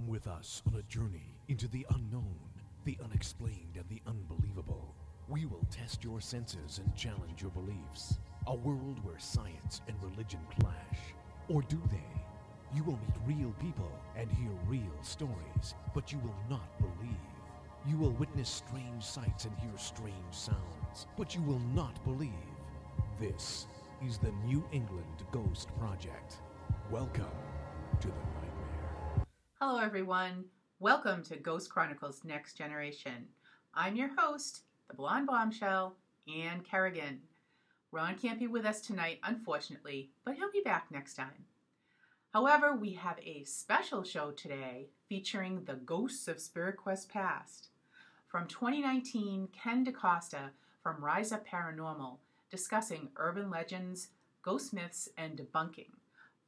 Come with us on a journey into the unknown, the unexplained, and the unbelievable. We will test your senses and challenge your beliefs. A world where science and religion clash. Or do they? You will meet real people and hear real stories, but you will not believe. You will witness strange sights and hear strange sounds, but you will not believe. This is the New England Ghost Project. Welcome to the nightmare. Hello everyone. Welcome to Ghost Chronicles Next Generation. I'm your host, the blonde bombshell, Anne Kerrigan. Ron can't be with us tonight, unfortunately, but he'll be back next time. However, we have a special show today featuring the ghosts of Spirit Quest Past. From 2019, Ken DeCosta from Rise Up Paranormal discussing urban legends, ghost myths, and debunking,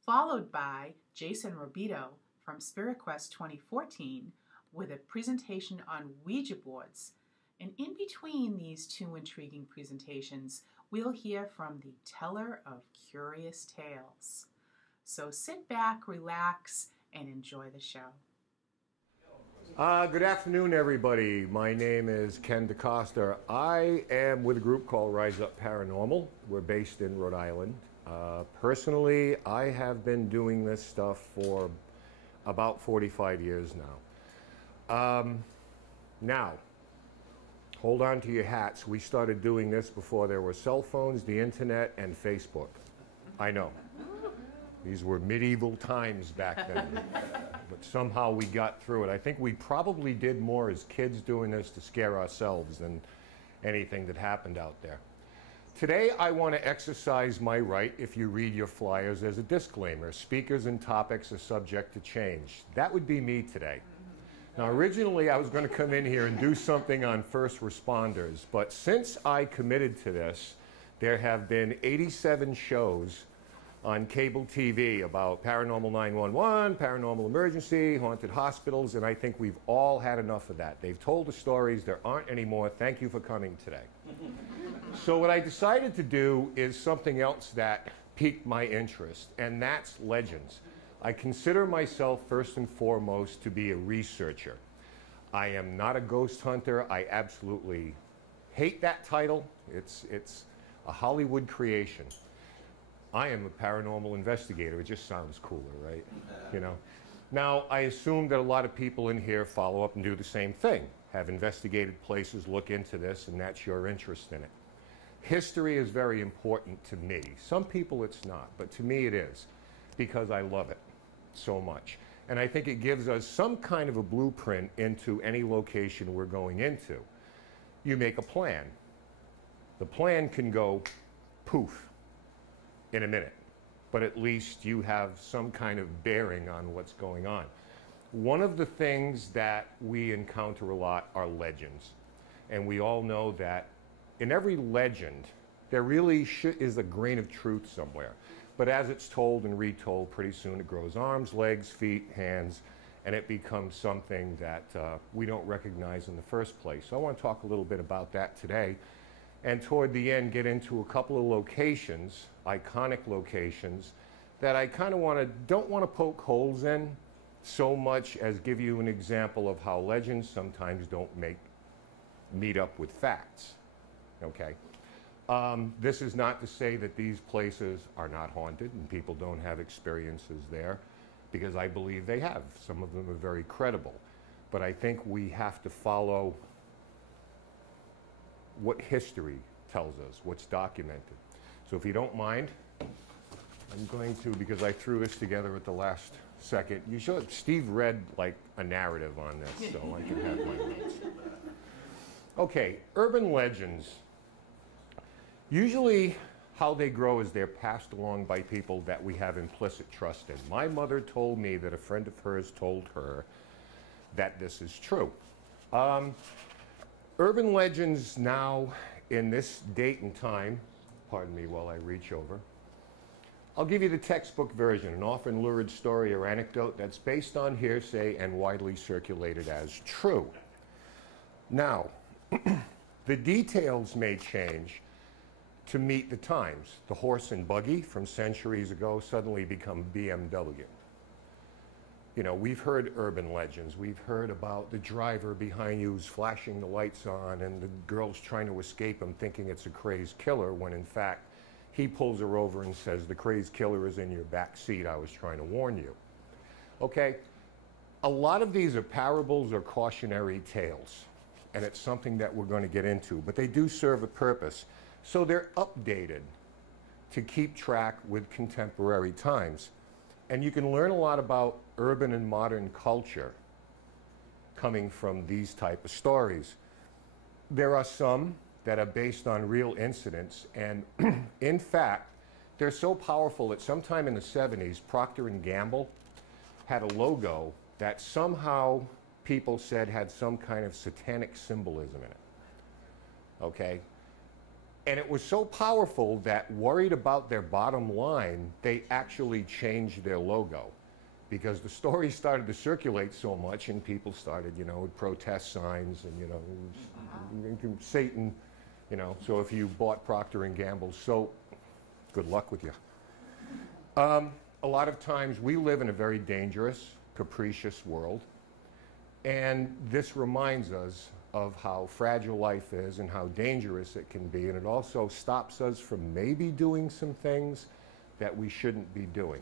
followed by Jason Robito from Spirit Quest 2014 with a presentation on Ouija Boards. And in between these two intriguing presentations, we'll hear from the teller of curious tales. So sit back, relax, and enjoy the show. Good afternoon, everybody. My name is Ken DeCosta. I am with a group called Rise Up Paranormal. We're based in Rhode Island. Personally, I have been doing this stuff for about 45 years now. Now, hold on to your hats. We started doing this before there were cell phones, the internet, and Facebook. I know. These were medieval times back then. But somehow we got through it. I think we probably did more as kids doing this to scare ourselves than anything that happened out there. Today, I want to exercise my right, if you read your flyers, as a disclaimer. Speakers and topics are subject to change. That would be me today. Now, originally, I was going to come in here and do something on first responders, but since I committed to this, there have been 87 shows on cable TV about paranormal 911, paranormal emergency, haunted hospitals, and I think we've all had enough of that. They've told the stories, there aren't any more. Thank you for coming today. So what I decided to do is something else that piqued my interest, and that's legends. I consider myself first and foremost to be a researcher. I am not a ghost hunter. I absolutely hate that title. It's a Hollywood creation. I am a paranormal investigator. It just sounds cooler, right? You know. Now, I assume that a lot of people in here follow up and do the same thing, have investigated places, look into this, and that's your interest in it. History is very important to me. Some people it's not, but to me it is, because I love it so much. And I think it gives us some kind of a blueprint into any location we're going into. You make a plan. The plan can go poof in a minute, but at least you have some kind of bearing on what's going on. One of the things that we encounter a lot are legends. And we all know that in every legend, there really is a grain of truth somewhere. But as it's told and retold, pretty soon it grows arms, legs, feet, hands, and it becomes something that we don't recognize in the first place. So I want to talk a little bit about that today. And toward the end, get into a couple of locations, iconic locations, that I kind of don't want to poke holes in so much as give you an example of how legends sometimes don't meet up with facts. Okay? This is not to say that these places are not haunted and people don't have experiences there, because I believe they have. Some of them are very credible. But I think we have to follow what history tells us, what's documented. So if you don't mind, I'm going to, because I threw this together at the last second, Steve read like a narrative on this, so I can have my notes. Okay, urban legends. Usually how they grow is they're passed along by people that we have implicit trust in. My mother told me that a friend of hers told her that this is true. Urban legends now, in this date and time, pardon me while I reach over, I'll give you the textbook version, an often lurid story or anecdote that's based on hearsay and widely circulated as true. Now, the details may change to meet the times. The horse and buggy from centuries ago suddenly become BMW. You know, we've heard urban legends. We've heard about the driver behind you who's flashing the lights on and the girl's trying to escape him thinking it's a crazed killer, when in fact he pulls her over and says, the crazed killer is in your back seat, I was trying to warn you. Okay, a lot of these are parables or cautionary tales, and it's something that we're going to get into, but they do serve a purpose. So they're updated to keep track with contemporary times. And you can learn a lot about urban and modern culture coming from these type of stories. There are some that are based on real incidents, and in fact, they're so powerful that sometime in the 70s, Procter & Gamble had a logo that somehow people said had some kind of satanic symbolism in it, okay? And it was so powerful that, worried about their bottom line, they actually changed their logo, because the story started to circulate so much and people started, you know, with protest signs and, you know, Satan, you know, so if you bought Procter & Gamble soap, good luck with you. A lot of times we live in a very dangerous, capricious world, and this reminds us of how fragile life is and how dangerous it can be, and it also stops us from maybe doing some things that we shouldn't be doing.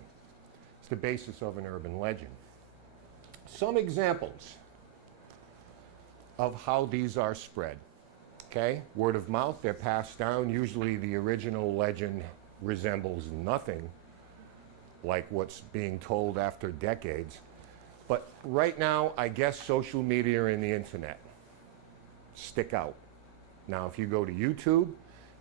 It's the basis of an urban legend. Some examples of how these are spread. Okay, word of mouth, they're passed down. Usually the original legend resembles nothing like what's being told after decades. But right now, I guess social media and the internet stick out. Now, if you go to YouTube,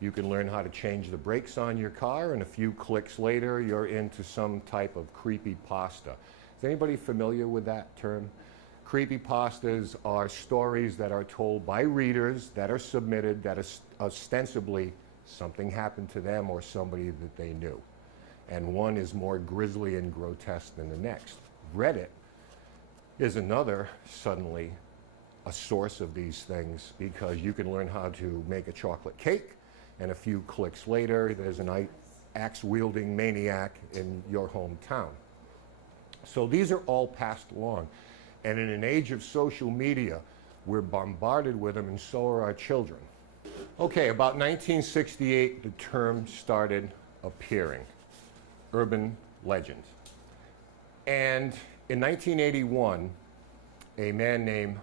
you can learn how to change the brakes on your car, and a few clicks later, you're into some type of creepypasta. Is anybody familiar with that term? Creepypastas are stories that are told by readers that are submitted that is ostensibly something happened to them or somebody that they knew. And one is more grisly and grotesque than the next. Reddit is another, suddenly, a source of these things, because you can learn how to make a chocolate cake, and a few clicks later, there's an axe-wielding maniac in your hometown. So these are all passed along. And in an age of social media, we're bombarded with them, and so are our children. Okay, about 1968, the term started appearing, urban legend. And in 1981, a man named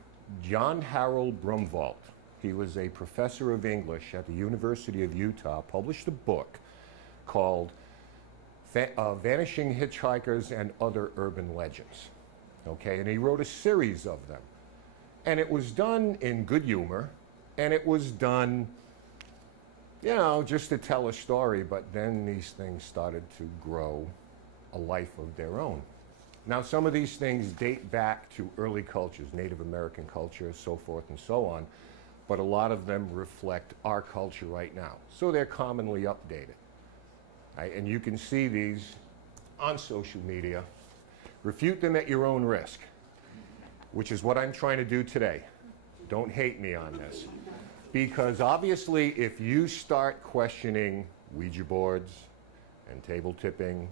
John Harold Brumvold, he was a professor of English at the University of Utah, published a book called Vanishing Hitchhikers and Other Urban Legends. Okay, and he wrote a series of them. And it was done in good humor, and it was done, you know, just to tell a story, but then these things started to grow a life of their own. Now, some of these things date back to early cultures, Native American culture, so forth and so on, but a lot of them reflect our culture right now. So they're commonly updated. Right? And you can see these on social media. Refute them at your own risk, which is what I'm trying to do today. Don't hate me on this. Because obviously, if you start questioning Ouija boards and table tipping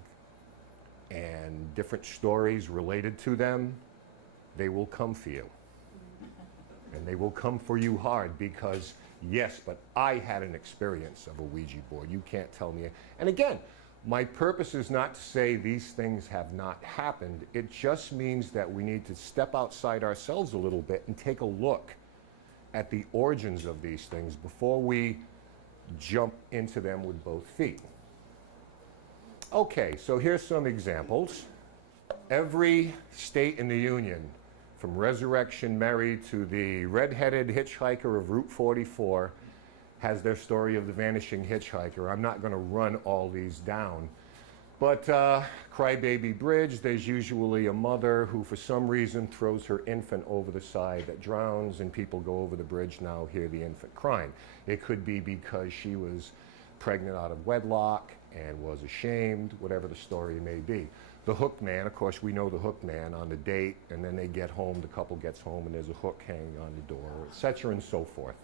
and different stories related to them, they will come for you. And they will come for you hard, because, yes, but I had an experience of a Ouija board. You can't tell me. And again, my purpose is not to say these things have not happened. It just means that we need to step outside ourselves a little bit and take a look at the origins of these things before we jump into them with both feet. Okay, so here's some examples. Every state in the Union, from Resurrection Mary to the red-headed hitchhiker of Route 44, has their story of the vanishing hitchhiker. I'm not going to run all these down. But Crybaby Bridge, there's usually a mother who for some reason throws her infant over the side that drowns, and people go over the bridge now, hear the infant crying. It could be because she was pregnant out of wedlock and was ashamed, whatever the story may be. The hooked man, of course, we know the hooked man on the date, and then they get home, the couple gets home, and there's a hook hanging on the door, etc. and so forth.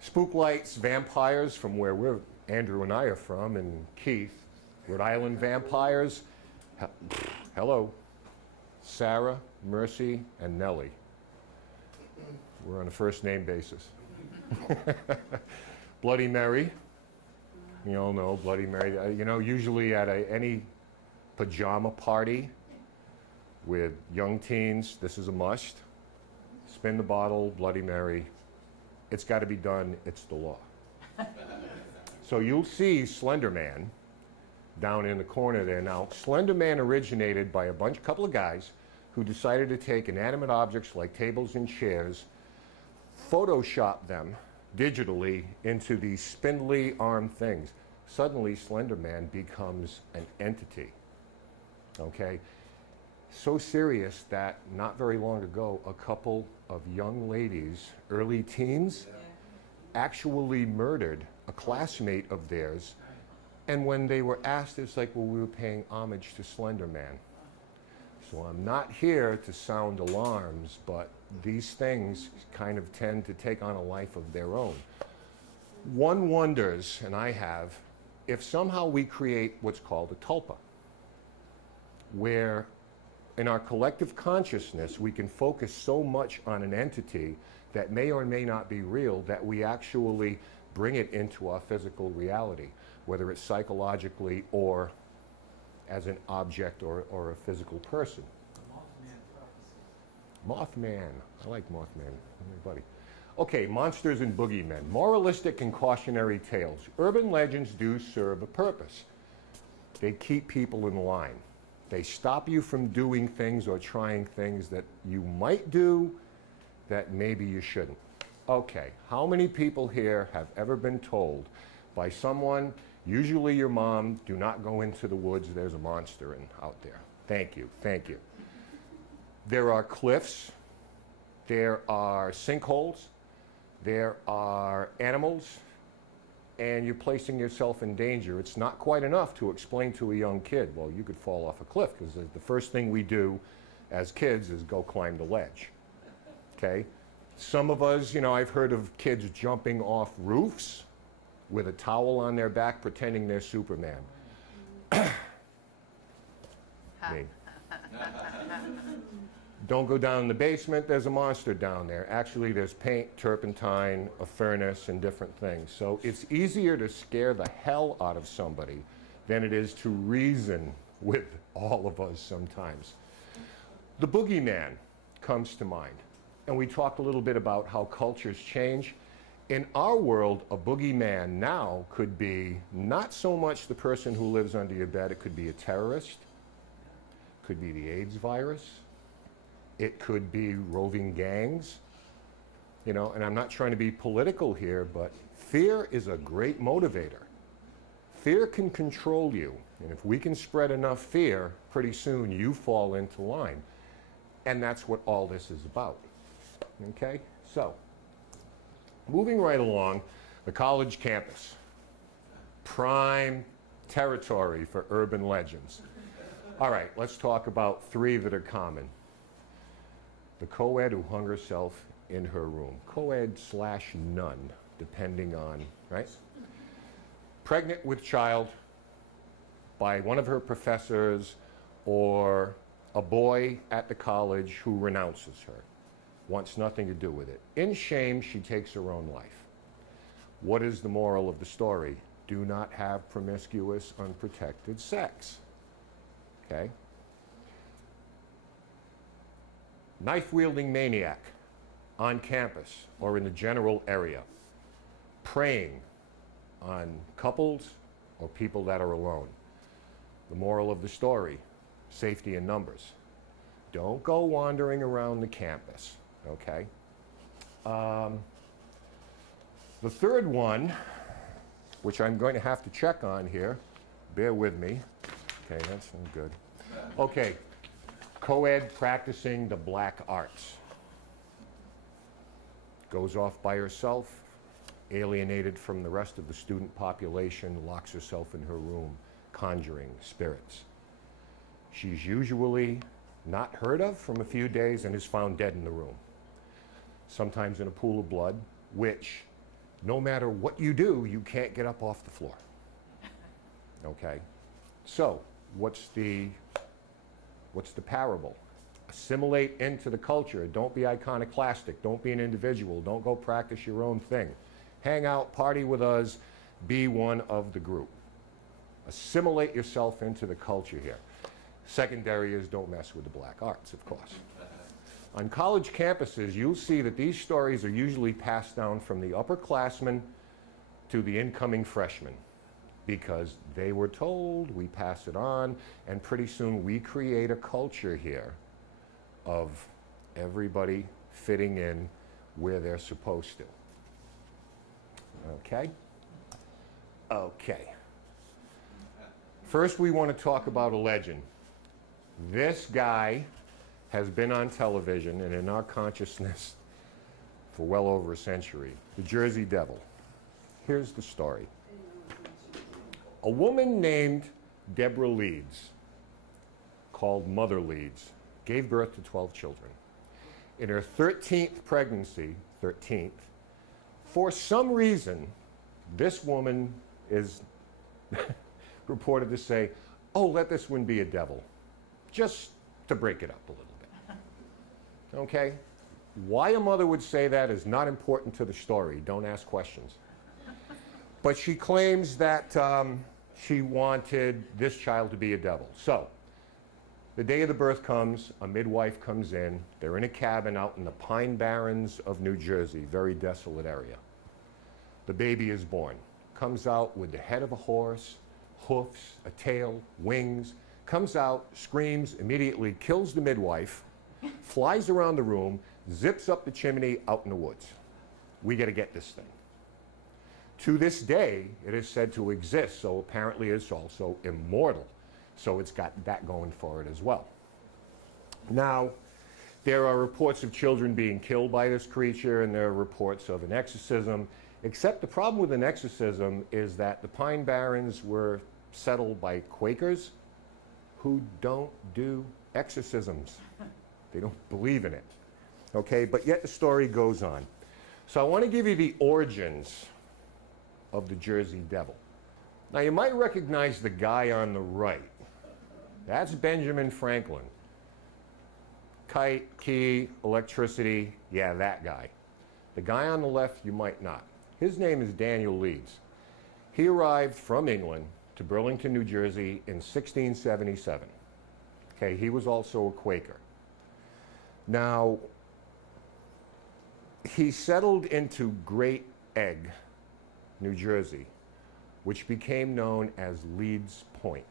Spook lights, vampires, from where Andrew and I are from, and Keith, Rhode Island vampires, hello, Sarah, Mercy, and Nellie. We're on a first name basis. Bloody Mary. You all know Bloody Mary. You know, usually at any pajama party with young teens, this is a must. Spin the bottle, Bloody Mary. It's got to be done. It's the law. So you'll see Slender Man down in the corner there. Now, Slender Man originated by a couple of guys who decided to take inanimate objects like tables and chairs, Photoshop them digitally into these spindly arm things. Suddenly, Slender Man becomes an entity. Okay? So serious that not very long ago, a couple of young ladies, early teens, actually murdered a classmate of theirs. And when they were asked, it's like, well, we were paying homage to Slender Man. So I'm not here to sound alarms, but these things kind of tend to take on a life of their own. One wonders, and I have, if somehow we create what's called a tulpa, where in our collective consciousness we can focus so much on an entity that may or may not be real that we actually bring it into our physical reality, whether it's psychologically or as an object or a physical person. Mothman. I like Mothman. My buddy. Okay, monsters and boogeymen. Moralistic and cautionary tales. Urban legends do serve a purpose. They keep people in line. They stop you from doing things or trying things that you might do that maybe you shouldn't. Okay, how many people here have ever been told by someone, usually your mom, do not go into the woods, there's a monster out there? Thank you, thank you. There are cliffs, there are sinkholes, there are animals, and you're placing yourself in danger. It's not quite enough to explain to a young kid, well, you could fall off a cliff, because the first thing we do as kids is go climb the ledge, okay? Some of us, you know, I've heard of kids jumping off roofs with a towel on their back pretending they're Superman. Me. Don't go down in the basement, there's a monster down there. Actually, there's paint, turpentine, a furnace, and different things. So it's easier to scare the hell out of somebody than it is to reason with all of us sometimes. The boogeyman comes to mind. And we talked a little bit about how cultures change. In our world, a boogeyman now could be not so much the person who lives under your bed. It could be a terrorist. Could be the AIDS virus. It could be roving gangs. You know, and I'm not trying to be political here, but fear is a great motivator. Fear can control you. And if we can spread enough fear, pretty soon you fall into line. And that's what all this is about. Okay, so moving right along, the college campus, prime territory for urban legends. All right, let's talk about three that are common. The co-ed who hung herself in her room, co-ed/nun, depending on, right? Pregnant with child by one of her professors or a boy at the college who renounces her. Wants nothing to do with it. In shame, she takes her own life. What is the moral of the story? Do not have promiscuous, unprotected sex. Okay? Knife-wielding maniac on campus or in the general area, preying on couples or people that are alone. The moral of the story, safety in numbers. Don't go wandering around the campus. Okay. The third one, which I'm going to have to check on here, bear with me. Okay, that's good. Okay, co-ed practicing the black arts. Goes off by herself, alienated from the rest of the student population, locks herself in her room, conjuring spirits. She's usually not heard of from a few days and is found dead in the room. Sometimes in a pool of blood, which no matter what you do, you can't get up off the floor. Okay? So, what's the parable? Assimilate into the culture. Don't be iconoclastic. Don't be an individual. Don't go practice your own thing. Hang out, party with us, be one of the group. Assimilate yourself into the culture here. Secondary is don't mess with the black arts, of course. On college campuses, you'll see that these stories are usually passed down from the upperclassmen to the incoming freshmen because they were told, we pass it on, and pretty soon we create a culture here of everybody fitting in where they're supposed to. Okay? Okay. First, we want to talk about a legend. This guy has been on television and in our consciousness for well over a century. The Jersey Devil. Here's the story. A woman named Deborah Leeds, called Mother Leeds, gave birth to 12 children. In her 13th pregnancy, for some reason, this woman is reported to say, oh, let this one be a devil, just to break it up a little bit. Okay? Why a mother would say that is not important to the story. Don't ask questions. But she claims that she wanted this child to be a devil. So, the day of the birth comes, a midwife comes in. They're in a cabin out in the Pine Barrens of New Jersey, very desolate area. The baby is born. Comes out with the head of a horse, hoofs, a tail, wings, comes out, screams, immediately kills the midwife, flies around the room, zips up the chimney out in the woods. We got to get this thing. To this day, it is said to exist, so apparently it's also immortal. So it's got that going for it as well. Now, there are reports of children being killed by this creature, and there are reports of an exorcism, except the problem with an exorcism is that the Pine Barrens were settled by Quakers who don't do exorcisms. They don't believe in it. Okay, but yet the story goes on. So I want to give you the origins of the Jersey Devil. Now you might recognize the guy on the right. That's Benjamin Franklin. Kite, key, electricity, yeah, that guy. The guy on the left, you might not. His name is Daniel Leeds. He arrived from England to Burlington, New Jersey in 1677. Okay, he was also a Quaker. Now, he settled into Great Egg, New Jersey, which became known as Leeds Point,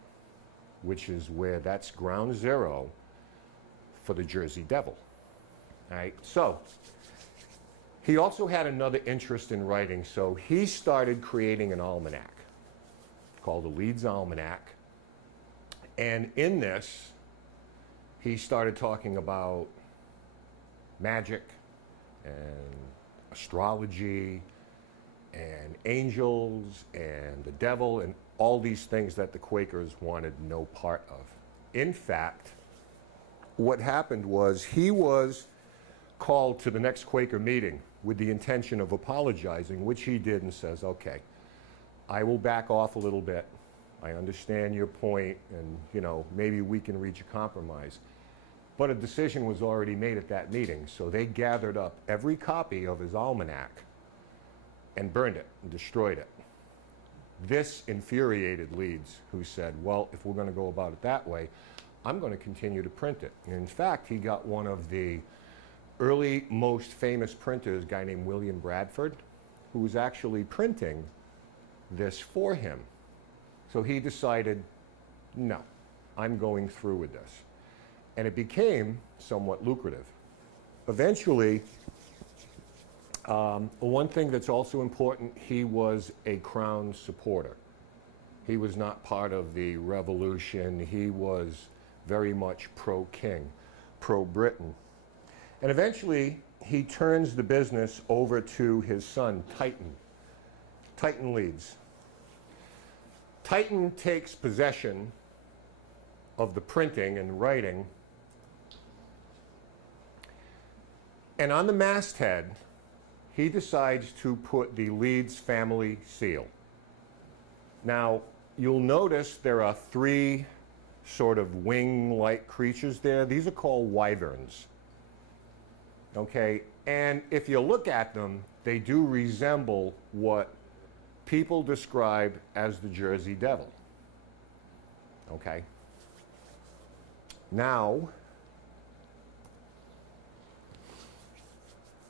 which is where that's ground zero for the Jersey Devil. All right, so he also had another interest in writing, so he started creating an almanac called the Leeds Almanac. And in this, he started talking about magic and astrology and angels and the devil and all these things that the Quakers wanted no part of. In fact, what happened was he was called to the next Quaker meeting with the intention of apologizing, which he did, and says, okay, I will back off a little bit. I understand your point, and you know, maybe we can reach a compromise. But a decision was already made at that meeting, so they gathered up every copy of his almanac and burned it and destroyed it. This infuriated Leeds, who said, well, if we're going to go about it that way, I'm going to continue to print it. And in fact, he got one of the early most famous printers, a guy named William Bradford, who was actually printing this for him. So he decided, no, I'm going through with this. And it became somewhat lucrative. Eventually, one thing that's also important, he was a Crown supporter. He was not part of the revolution. He was very much pro-king, pro-Britain. And eventually, he turns the business over to his son, Titan Leeds. Titan takes possession of the printing and writing, and on the masthead, he decides to put the Leeds family seal. Now, you'll notice there are 3 sort of wing-like creatures there. These are called wyverns. Okay, and if you look at them, they do resemble what people describe as the Jersey Devil. Okay. Now,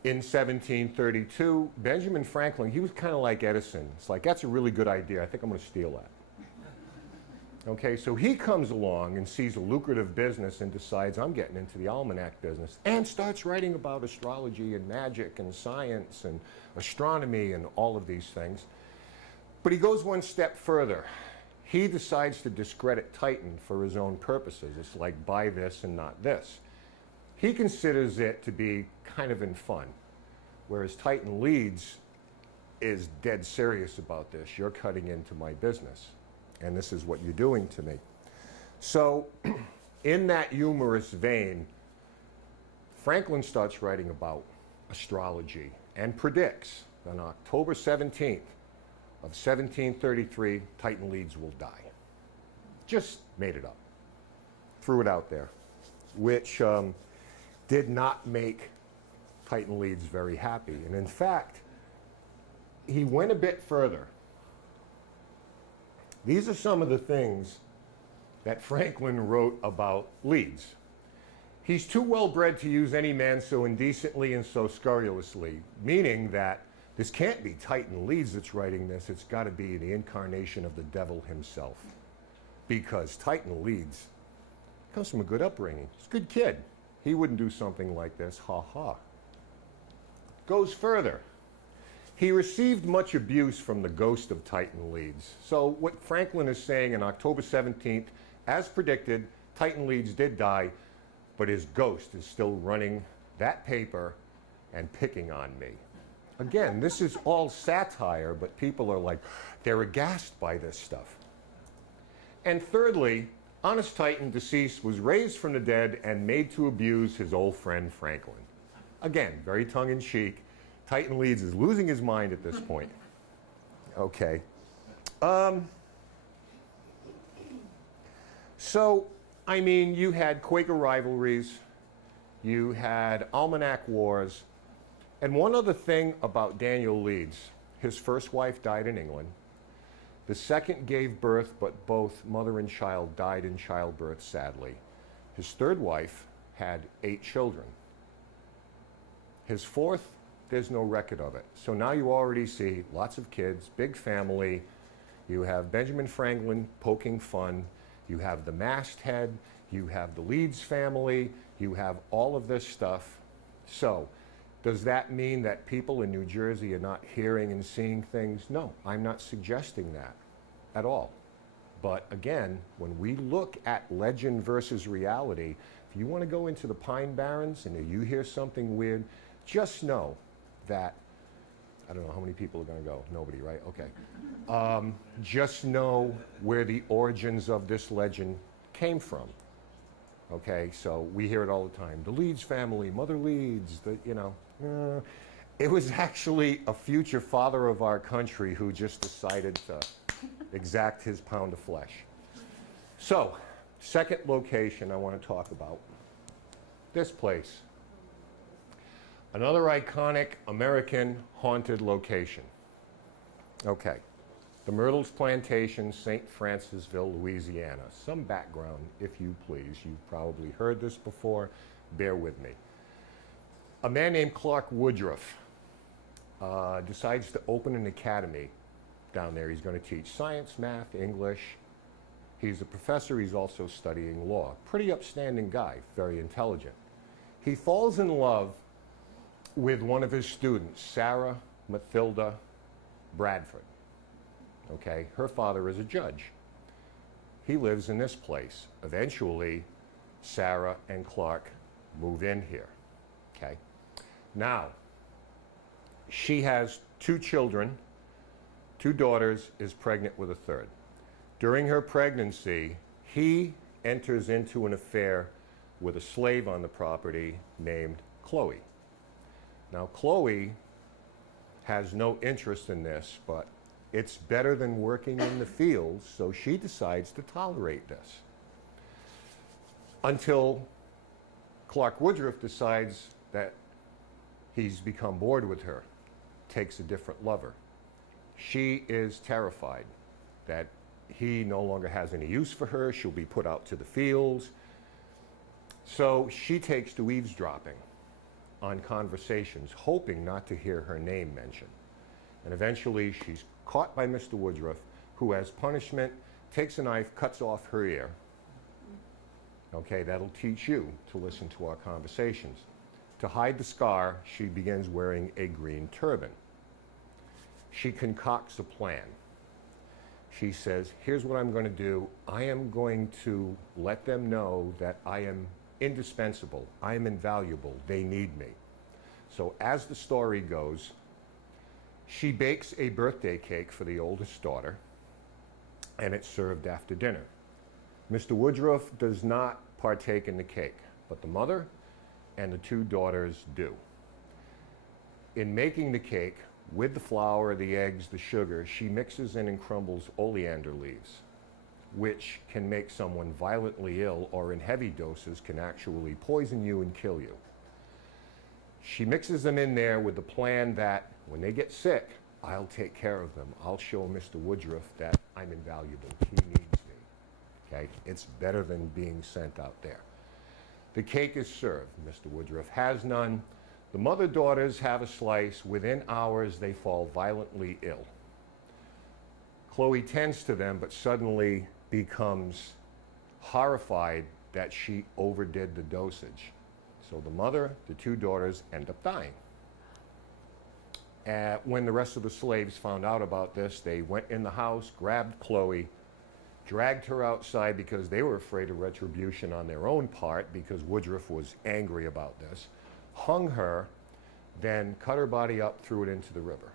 in 1732, Benjamin Franklin, he was kind of like Edison. It's like, that's a really good idea. I think I'm going to steal that. Okay, so he comes along and sees a lucrative business and decides, I'm getting into the almanac business, and starts writing about astrology and magic and science and astronomy and all of these things. But he goes one step further. He decides to discredit Titan for his own purposes. It's like, buy this and not this. He considers it to be kind of in fun, whereas Titan Leeds is dead serious about this. You're cutting into my business, and this is what you're doing to me. So in that humorous vein, Franklin starts writing about astrology and predicts on October 17th of 1733, Titan Leeds will die. Just made it up. Threw it out there, which did not make Titan Leeds very happy. And in fact, he went a bit further. These are some of the things that Franklin wrote about Leeds. He's too well-bred to use any man so indecently and so scurrilously, meaning that this can't be Titan Leeds that's writing this. It's got to be the incarnation of the devil himself. Because Titan Leeds comes from a good upbringing. He's a good kid. He wouldn't do something like this. Ha ha. Goes further. He received much abuse from the ghost of Titan Leeds. So what Franklin is saying on October 17th, as predicted, Titan Leeds did die, but his ghost is still running that paper and picking on me. Again, this is all satire, but people are like, they're aghast by this stuff. And thirdly, Honest Titan, deceased, was raised from the dead and made to abuse his old friend Franklin. Again, very tongue-in-cheek. Titan Leeds is losing his mind at this point. Okay. So, I mean, you had Quaker rivalries, you had almanac wars, and one other thing about Daniel Leeds, his first wife died in England. The second gave birth, but both mother and child died in childbirth, sadly. His third wife had 8 children. His fourth, there's no record of it. So now you already see lots of kids, big family. You have Benjamin Franklin poking fun. You have the masthead. You have the Leeds family. You have all of this stuff. So does that mean that people in New Jersey are not hearing and seeing things? No, I'm not suggesting that at all. But again, when we look at legend versus reality, if you want to go into the Pine Barrens and you hear something weird, just know that, I don't know how many people are going to go. Nobody, right? Okay. Just know where the origins of this legend came from. Okay, so we hear it all the time. The Leeds family, Mother Leeds, it was actually a future father of our country who just decided to exact his pound of flesh. So, second location I want to talk about. This place. Another iconic American haunted location. Okay. The Myrtles Plantation, St. Francisville, Louisiana. Some background, if you please. You've probably heard this before. Bear with me. A man named Clark Woodruff decides to open an academy down there. He's going to teach science, math, English. He's a professor. He's also studying law. Pretty upstanding guy, very intelligent. He falls in love with one of his students, Sarah Mathilda Bradford. Okay, her father is a judge. He lives in this place. Eventually, Sarah and Clark move in here. Okay. Now, she has 2 children, 2 daughters, is pregnant with a third. During her pregnancy, he enters into an affair with a slave on the property named Chloe. Now, Chloe has no interest in this, but it's better than working in the fields, so she decides to tolerate this. until Clark Woodruff decides that he's become bored with her, takes a different lover. She is terrified that he no longer has any use for her. She'll be put out to the fields. So she takes to eavesdropping on conversations, hoping not to hear her name mentioned. And eventually she's caught by Mr. Woodruff, who as punishment takes a knife, cuts off her ear. Okay, that'll teach you to listen to our conversations. To hide the scar, she begins wearing a green turban. She concocts a plan. She says, here's what I'm going to do. I am going to let them know that I am indispensable. I am invaluable. They need me. So as the story goes, she bakes a birthday cake for the oldest daughter, and it's served after dinner. Mr. Woodruff does not partake in the cake, but the mother and the two daughters do. In making the cake, with the flour, the eggs, the sugar, she mixes in and crumbles oleander leaves, which can make someone violently ill or in heavy doses can actually poison you and kill you. She mixes them in there with the plan that when they get sick, I'll take care of them. I'll show Mr. Woodruff that I'm invaluable. He needs me. Okay? It's better than being sent out there. The cake is served. Mr. Woodruff has none. The mother-daughters have a slice. Within hours, they fall violently ill. Chloe tends to them, but suddenly becomes horrified that she overdid the dosage. So the mother, the two daughters end up dying. When the rest of the slaves found out about this, they went in the house, grabbed Chloe, dragged her outside because they were afraid of retribution on their own part because Woodruff was angry about this, hung her, then cut her body up, threw it into the river.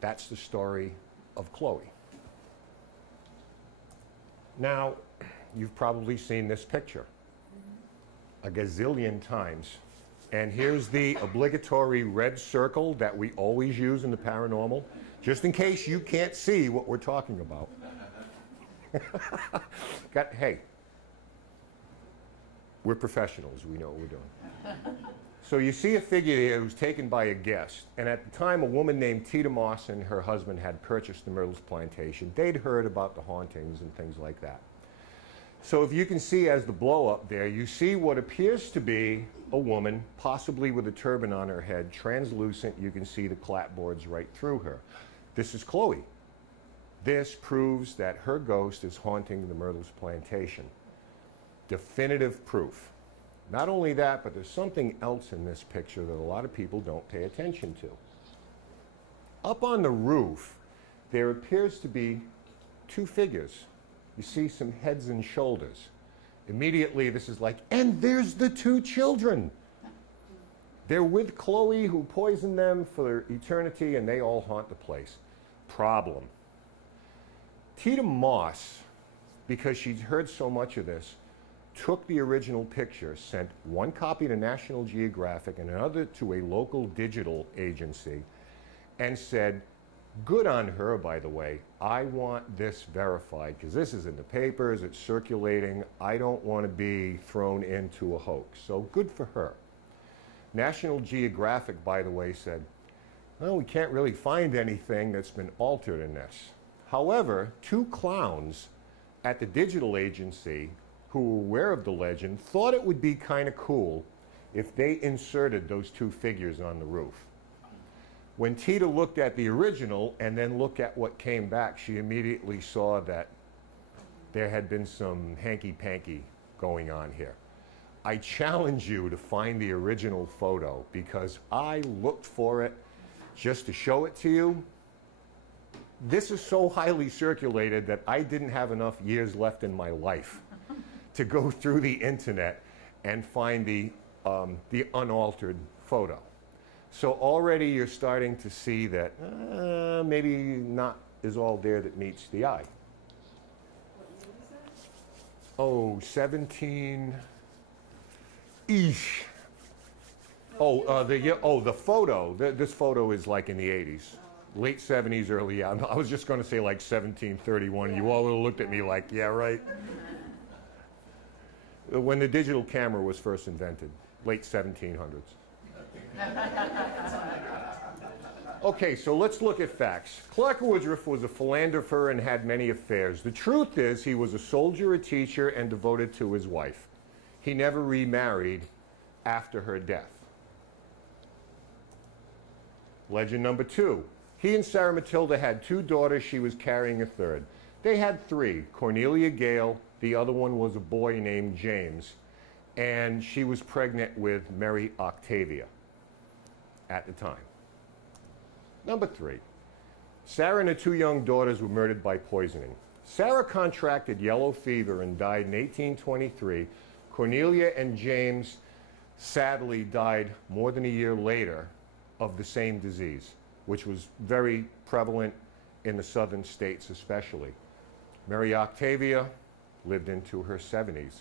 That's the story of Chloe. Now, you've probably seen this picture a gazillion times. And here's the obligatory red circle that we always use in the paranormal, just in case you can't see what we're talking about. Hey, we're professionals. We know what we're doing. So you see a figure here who's taken by a guest. And at the time, a woman named Tita Moss and her husband had purchased the Myrtles plantation. They'd heard about the hauntings and things like that. So if you can see as the blow up there, you see what appears to be a woman, possibly with a turban on her head, translucent. You can see the clapboards right through her. This is Chloe. This proves that her ghost is haunting the Myrtles plantation. Definitive proof. Not only that, but there's something else in this picture that a lot of people don't pay attention to. Up on the roof, there appears to be two figures. You see some heads and shoulders. Immediately, this is like, and there's the two children. They're with Chloe, who poisoned them for eternity, and they all haunt the place. Problem. Tita Moss, because she'd heard so much of this, took the original picture, sent one copy to National Geographic and another to a local digital agency, and said, good on her, by the way, I want this verified, because this is in the papers, it's circulating, I don't want to be thrown into a hoax. So good for her. National Geographic, by the way, said, well, we can't really find anything that's been altered in this. However, two clowns at the digital agency who were aware of the legend thought it would be kind of cool if they inserted those two figures on the roof. When Tita looked at the original and then looked at what came back, she immediately saw that there had been some hanky-panky going on here. I challenge you to find the original photo because I looked for it just to show it to you. This is so highly circulated that I didn't have enough years left in my life to go through the internet and find the unaltered photo. So already you're starting to see that maybe not is all there that meets the eye. What year is that? Oh, 17... Eesh. Oh, the photo. This photo is like in the 80s. Late 70s, early, yeah. I was just going to say like 1731. You all would have looked at me like, yeah, right. when the digital camera was first invented, late 1700s. Okay, so let's look at facts. Clark Woodruff was a philanderer and had many affairs. The truth is he was a soldier, a teacher, and devoted to his wife. He never remarried after her death. Legend number 2. He and Sarah Matilda had 2 daughters. She was carrying a third. They had 3. Cornelia Gale. The other one was a boy named James. And she was pregnant with Mary Octavia at the time. Number 3. Sarah and her 2 young daughters were murdered by poisoning. Sarah contracted yellow fever and died in 1823. Cornelia and James sadly died more than a year later of the same disease, which was very prevalent in the southern states especially. Mary Octavia lived into her 70s.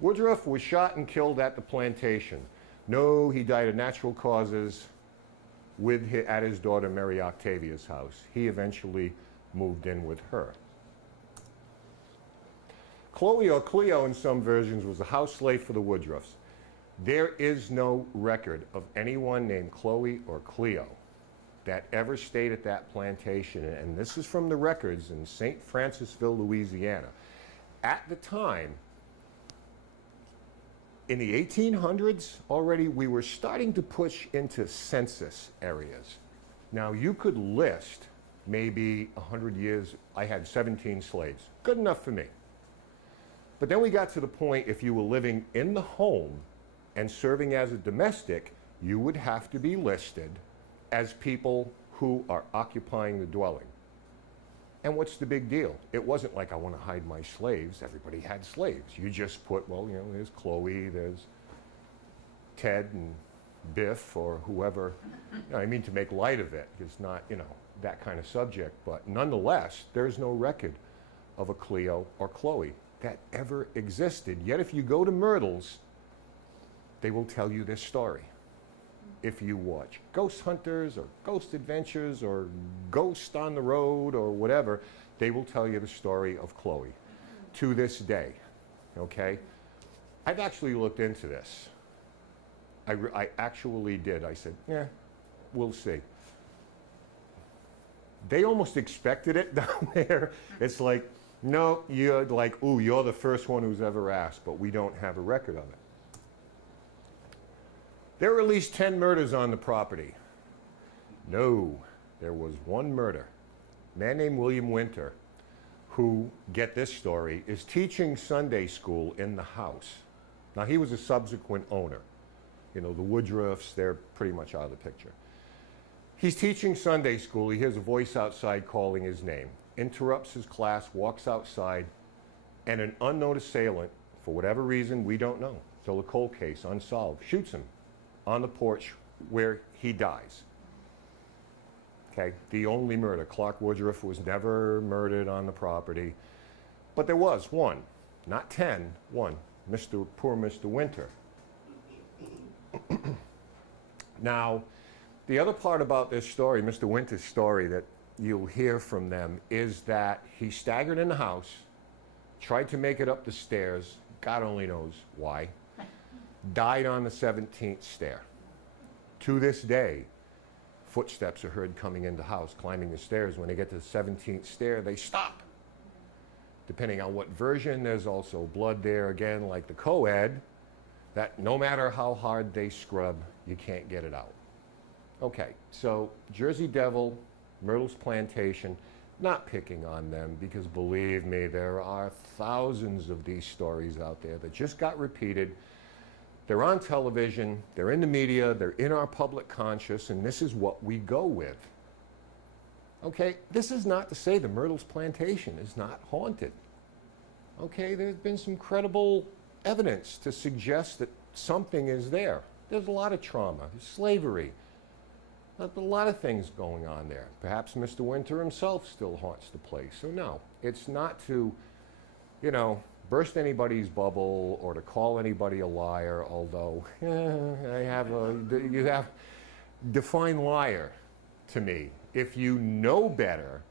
Woodruff was shot and killed at the plantation. No, he died of natural causes at his daughter Mary Octavia's house. He eventually moved in with her. Chloe, or Cleo in some versions, was a house slave for the Woodruffs. There is no record of anyone named Chloe or Cleo that ever stayed at that plantation, and this is from the records in St. Francisville, Louisiana. At the time, in the 1800s already, we were starting to push into census areas. Now, you could list maybe 100 years, I had 17 slaves. Good enough for me. But then we got to the point, if you were living in the home and serving as a domestic, you would have to be listed as people who are occupying the dwelling. And what's the big deal? It wasn't like I want to hide my slaves. Everybody had slaves. You just put, well, you know, there's Chloe, there's Ted and Biff or whoever. You know, I mean, to make light of it. It's not, you know, that kind of subject. But nonetheless, there's no record of a Cleo or Chloe that ever existed. Yet if you go to Myrtle's, they will tell you this story. If you watch Ghost Hunters or Ghost Adventures or Ghost on the Road or whatever, they will tell you the story of Chloe to this day, okay? I've actually looked into this. I actually did. I said, yeah, we'll see. They almost expected it down there. It's like, no, you're like, ooh, you're the first one who's ever asked, but we don't have a record of it. There were at least 10 murders on the property. No, there was one murder. A man named William Winter, who, get this story, is teaching Sunday school in the house. Now, he was a subsequent owner. You know, the Woodruffs, they're pretty much out of the picture. He's teaching Sunday school. He hears a voice outside calling his name. Interrupts his class, walks outside, and an unknown assailant, for whatever reason, we don't know, still a cold case, unsolved, shoots him on the porch where he dies. Okay, the only murder. Clark Woodruff was never murdered on the property, but there was one, not 10, one, poor Mr. Winter. Now, the other part about this story, Mr. Winter's story, that you'll hear from them is that he staggered in the house, tried to make it up the stairs, God only knows why, died on the 17th stair. To this day, footsteps are heard coming in the house, climbing the stairs. When they get to the 17th stair, they stop. Depending on what version, there's also blood there, again, like the co-ed, that no matter how hard they scrub, you can't get it out. Okay, so Jersey Devil, Myrtle's Plantation, not picking on them, because believe me, there are thousands of these stories out there that just got repeated. They're on television, they're in the media, they're in our public conscious, and this is what we go with. Okay, this is not to say the Myrtle's Plantation is not haunted. Okay, there's been some credible evidence to suggest that something is there. There's a lot of trauma, there's slavery, a lot of things going on there. Perhaps Mr. Winter himself still haunts the place. So no, it's not to, you know, burst anybody's bubble or to call anybody a liar, although you have define liar to me. If you know better,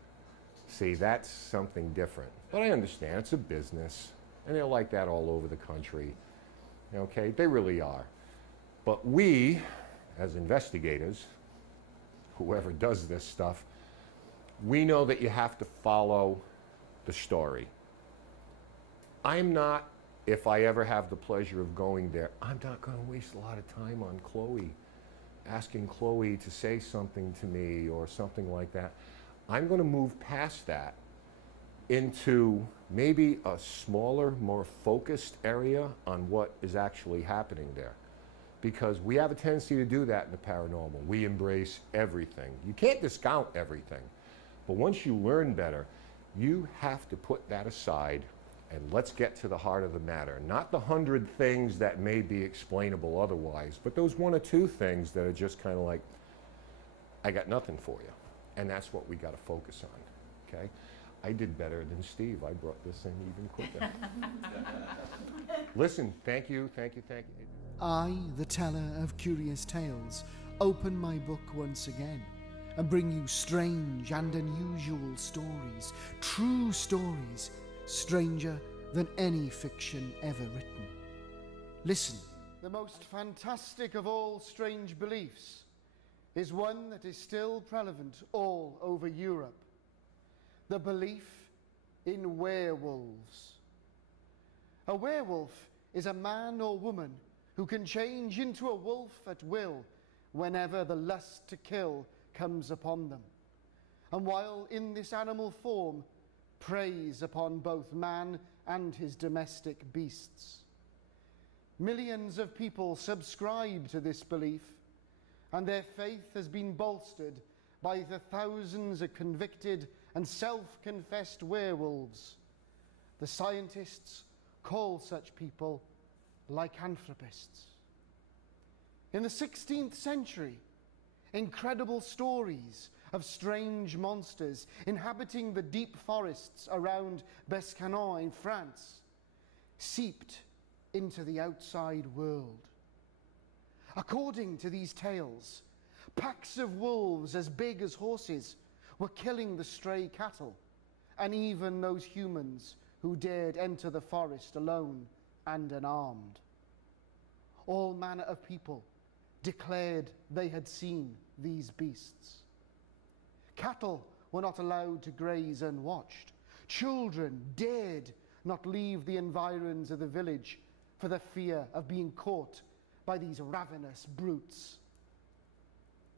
See, that's something different. But I understand, it's a business, and they're like that all over the country. Okay, they really are. But we, as investigators, whoever does this stuff, we know that you have to follow the story. I'm not, if I ever have the pleasure of going there, I'm not going to waste a lot of time on Chloe, asking Chloe to say something to me or something like that. I'm going to move past that into maybe a smaller, more focused area on what is actually happening there. Because we have a tendency to do that in the paranormal. We embrace everything. You can't discount everything. But once you learn better, you have to put that aside and let's get to the heart of the matter. Not the 100 things that may be explainable otherwise, but those 1 or 2 things that are just kind of like, I got nothing for you. And that's what we got to focus on, okay? I did better than Steve. I brought this in even quicker. Listen, thank you. I, the teller of curious tales, open my book once again and bring you strange and unusual stories, true stories, stranger than any fiction ever written. Listen. The most fantastic of all strange beliefs is one that is still prevalent all over Europe. The belief in werewolves. A werewolf is a man or woman who can change into a wolf at will whenever the lust to kill comes upon them, and while in this animal form, preys upon both man and his domestic beasts. Millions of people subscribe to this belief, and their faith has been bolstered by the thousands of convicted and self-confessed werewolves. The scientists call such people lycanthropists. In the 16th century, incredible stories of strange monsters inhabiting the deep forests around Bescanon in France seeped into the outside world. According to these tales, packs of wolves as big as horses were killing the stray cattle, and even those humans who dared enter the forest alone and unarmed. All manner of people declared they had seen these beasts. Cattle were not allowed to graze unwatched. Children dared not leave the environs of the village for the fear of being caught by these ravenous brutes.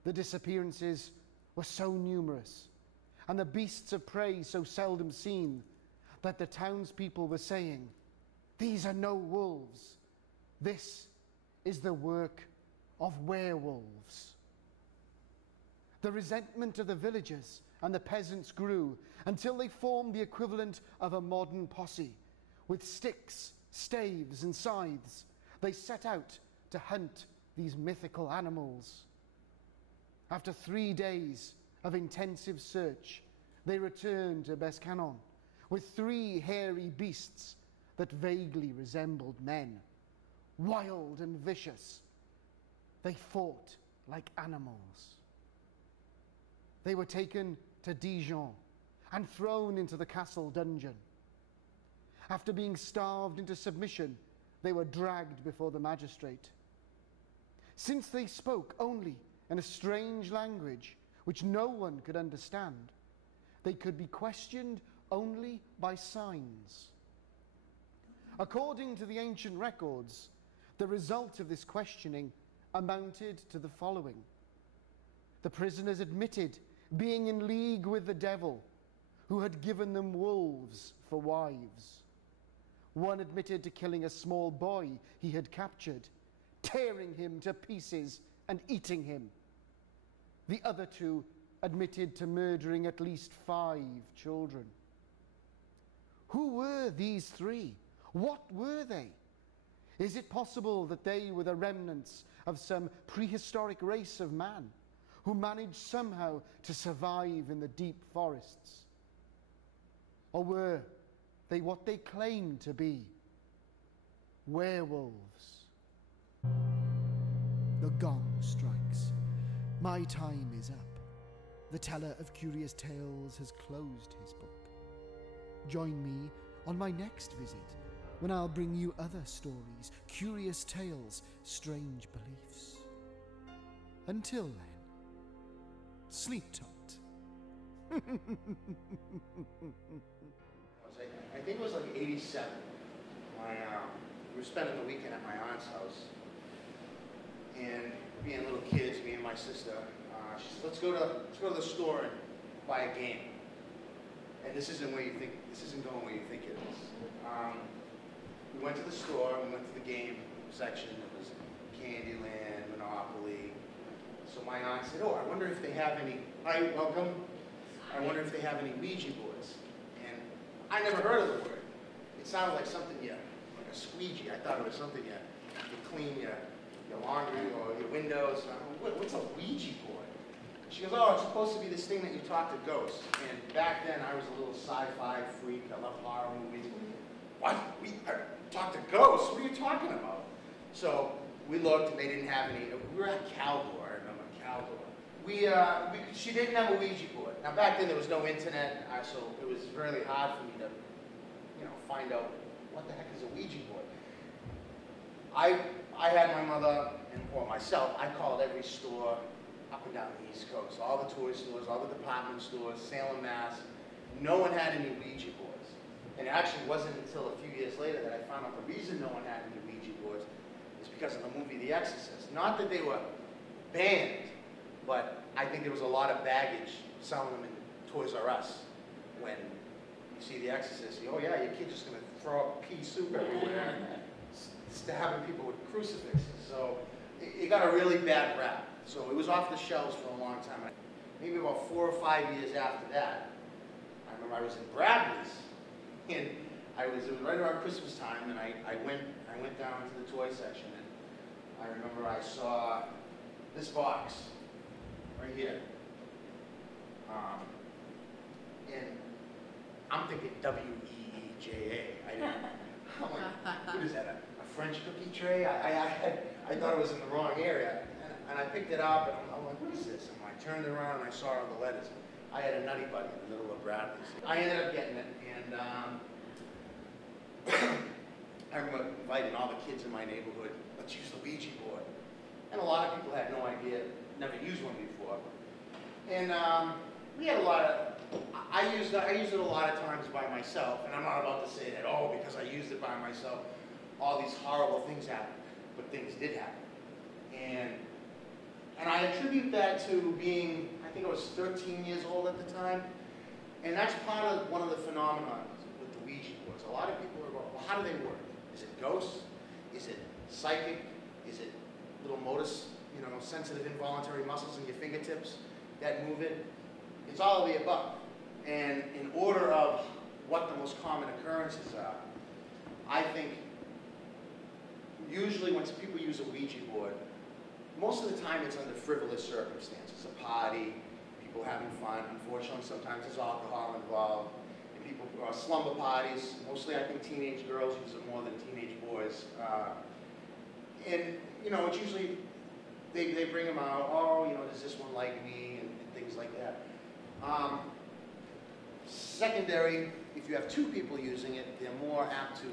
The disappearances were so numerous, and the beasts of prey so seldom seen, that the townspeople were saying, "These are no wolves. This is the work of werewolves." The resentment of the villagers and the peasants grew until they formed the equivalent of a modern posse. With sticks, staves, and scythes, they set out to hunt these mythical animals. After 3 days of intensive search, they returned to Bescanon with 3 hairy beasts that vaguely resembled men. Wild and vicious, they fought like animals. They were taken to Dijon and thrown into the castle dungeon. After being starved into submission, they were dragged before the magistrate. Since they spoke only in a strange language which no one could understand, they could be questioned only by signs. According to the ancient records, the result of this questioning amounted to the following. The prisoners admitted being in league with the devil, who had given them wolves for wives. One admitted to killing a small boy he had captured, tearing him to pieces and eating him. The other 2 admitted to murdering at least 5 children. Who were these 3? What were they? Is it possible that they were the remnants of some prehistoric race of man who managed somehow to survive in the deep forests? Or were they what they claimed to be? Werewolves. The gong strikes. My time is up. the teller of curious tales has closed his book. Join me on my next visit, when I'll bring you other stories, curious tales, strange beliefs. Until then, sleep tight. I think it was like 87. We were spending the weekend at my aunt's house, and being little kids, me and my sister, she said, let's go to the store and buy a game. And this isn't going where you think it is. We went to the store, we went to the game section. It was Candyland, Monopoly. So my aunt said, oh, I wonder if they have any, hi, welcome. I wonder if they have any Ouija boards. And I never heard of the word. It sounded like something like a squeegee. I thought it was something you clean your laundry or your windows. What's a Ouija board? She goes, oh, it's supposed to be this thing that you talk to ghosts. And back then, I was a little sci-fi freak. I love horror movies. What? We talk to ghosts? What are you talking about? So we looked, and they didn't have any. We were at Caldor. I remember Caldor. She didn't have a Ouija board. Now back then, there was no internet, so it was really hard for me to, find out what the heck is a Ouija board. I had my mother or myself. I called every store up and down the East Coast, all the toy stores, all the department stores, Salem, Mass. No one had any Ouija boards. And it actually wasn't until a few years later that I found out the reason no one had any Ouija boards is because of the movie The Exorcist. Not that they were banned, but I think there was a lot of baggage selling them in Toys R Us. When you see The Exorcist, oh yeah, your kid's just going to throw up pea soup everywhere, stabbing people with crucifixes. So it got a really bad rap. So it was off the shelves for a long time. Maybe about 4 or 5 years after that, I remember I was in Bradley's, and it was right around Christmas time, and I went down to the toy section, and I remember I saw this box right here, and I'm thinking W-E-E-J-A. I'm like, what is that? A French cookie tray? I thought it was in the wrong area. And I picked it up, and I'm like, what is this? And I turned it around, and I saw all the letters. I had a Nutty Buddy in the middle of Bradley's. I ended up getting it, and I remember inviting all the kids in my neighborhood, let's use the Ouija board. And a lot of people had no idea, never used one before. And we had a lot of, I used it a lot of times by myself, and I'm not about to say that, oh, because I used it by myself, all these horrible things happened, but things did happen. And I attribute that to being, I think I was 13 years old at the time, and that's part of one of the phenomena with the Ouija boards. A lot of people are going, well, how do they work? Is it ghosts? Is it psychic? Is it little motus, sensitive involuntary muscles in your fingertips that move it? It's all of the above. And in order of what the most common occurrences are, I think usually when people use a Ouija board, most of the time it's under frivolous circumstances, a party, people having fun. Unfortunately, sometimes there's alcohol involved. And people, slumber parties, mostly I think teenage girls use it more than teenage boys. And, it's usually, they bring them out, oh, does this one like me, and things like that. Secondary, if you have two people using it, they're more apt to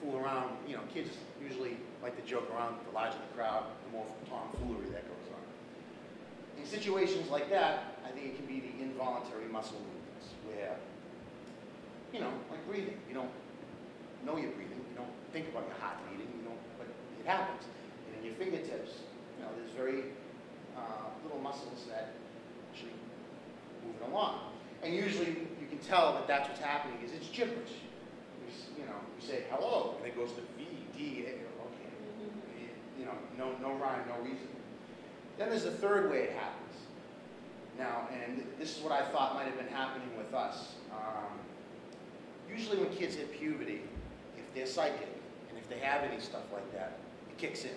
fool around. Kids usually like to joke around. The larger the crowd, the more tomfoolery that goes on. In situations like that, I think it can be the involuntary muscle movements where, like breathing. You don't know you're breathing. You don't think about your heart beating. But it happens. And in your fingertips, there's very little muscles that actually move it along. And usually you can tell that that's what's happening is it's gibberish. You say hello, and it goes to V-D-A, okay. No rhyme, no reason. Then there's a third way it happens. Now, and this is what I thought might have been happening with us. Usually when kids hit puberty, if they're psychic, and if they have any stuff like that, it kicks in.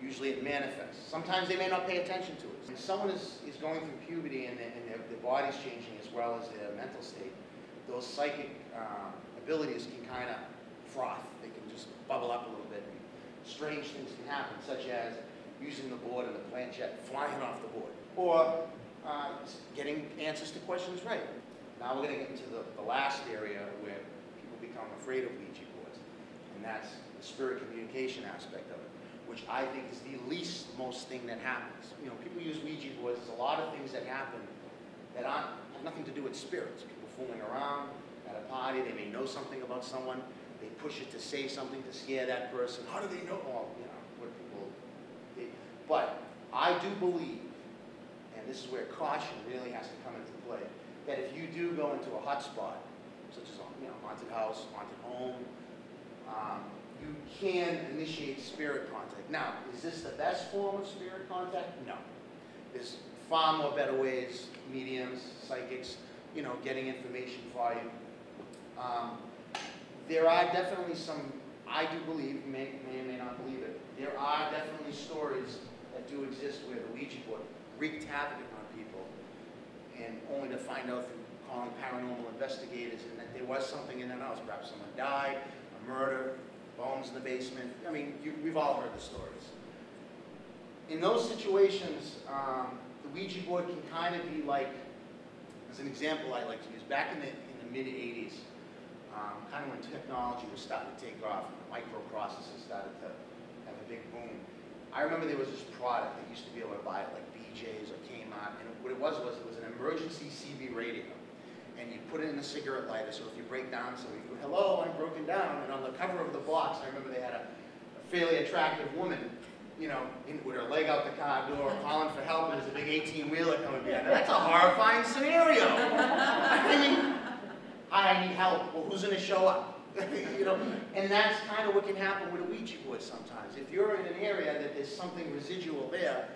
Usually it manifests. Sometimes they may not pay attention to it. When someone is going through puberty and their body's changing as well as their mental state, those psychic abilities can kind of froth. They can just bubble up a little bit. Strange things can happen, such as using the board and the planchette flying off the board. Or getting answers to questions right. Now we're going to get into the last area where people become afraid of Ouija boards, and that's the spirit communication aspect of it, which I think is the least most thing that happens. You know, people use Ouija boards. There's a lot of things that happen that have nothing to do with spirits. People fooling around at a party, they may know something about someone, they push it to say something to scare that person. How do they know? Well, you know, what people. But I do believe, and this is where caution really has to come into play, that if you do go into a hot spot, such as haunted house, haunted home, you can initiate spirit contact. Now, is this the best form of spirit contact? No. There's far more better ways, mediums, psychics, getting information for you. There are definitely some, I do believe, you may or may not believe it, there are definitely stories that do exist where the Ouija board wreaked havoc on people, and only to find out through calling paranormal investigators and that there was something in that house. Perhaps someone died, a murder, bones in the basement. I mean, we've all heard the stories. In those situations, the Ouija board can kind of be like, as an example I like to use, back in the mid-'80s, kind of when technology was starting to take off and the microprocessors started to have a big boom. I remember there was this product that used to be able to buy it like BJ's or Kmart, and what it was an emergency CB radio. And you put it in a cigarette lighter, so if you break down, so you go, hello, I'm broken down. And on the cover of the box, I remember they had a fairly attractive woman, with her leg out the car door, calling for help, and there's a big 18-wheeler coming behind her. That's a horrifying scenario. I mean, I need help. Well, who's going to show up? And that's kind of what can happen with a Ouija board sometimes. If you're in an area that there's something residual there,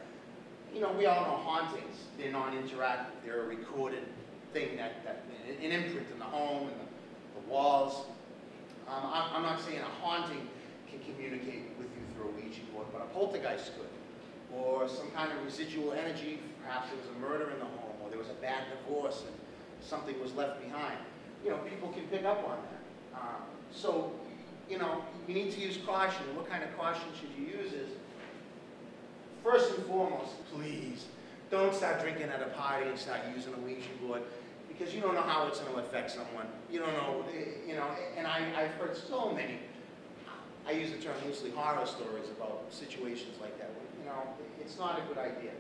we all know hauntings. They're non-interactive. They're a recorded thing that an imprint in the home and the walls. I'm not saying a haunting can communicate with you through a Ouija board, but a poltergeist could. Or some kind of residual energy. Perhaps there was a murder in the home, or there was a bad divorce and something was left behind. People can pick up on that. So, you need to use caution. And what kind of caution should you use is, first and foremost, please, don't start drinking at a party and start using a Ouija board, because you don't know how it's going to affect someone. You don't know, and I've heard so many, I use the term loosely, horror stories about situations like that, where, it's not a good idea.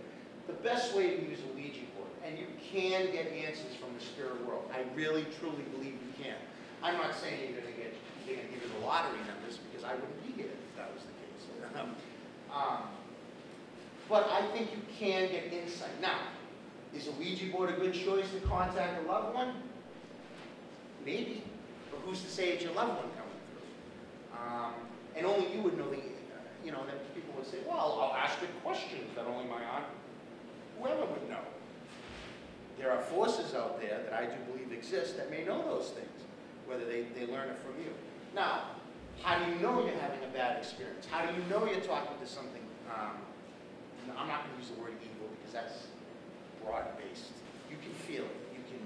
The best way to use a Ouija board, and you can get answers from the spirit world. I really, truly believe you can. I'm not saying you're going to give you the lottery numbers, because I wouldn't be here if that was the case. But I think you can get insight. Now, is a Ouija board a good choice to contact a loved one? Maybe, but who's to say it's your loved one coming through? And only you would know that people would say, well, I'll ask it questions that only my aunt, whoever would know. There are forces out there that I do believe exist that may know those things, whether they learn it from you. Now, how do you know you're having a bad experience? How do you know you're talking to something? I'm not going to use the word evil because that's broad-based. You can feel it. You can